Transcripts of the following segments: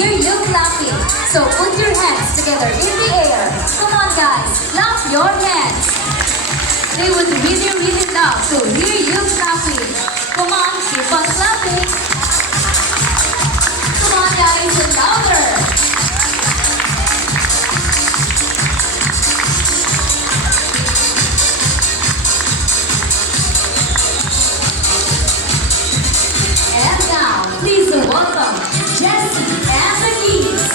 hear you clapping. So put your hands together in the air. Come on guys, clap your hands. They would really love to hear you clapping. Come on, keep on clapping. Come on guys, louder. And now, please welcome Jessie and the Geeks.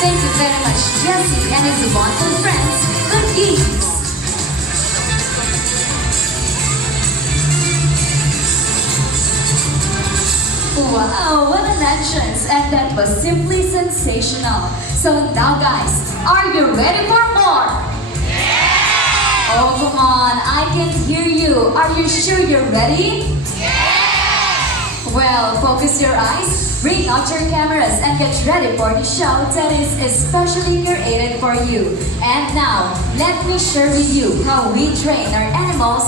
Thank you very much, Jessie and his wonderful friends, the Geeks. Wow, what an entrance! And that was simply sensational. So now guys, are you ready for more? Yeah! Oh, come on, I can't hear you. Are you sure you're ready? Yeah! Well, focus your eyes, bring out your cameras, and get ready for the show that is especially created for you. And now, let me share with you how we train our animals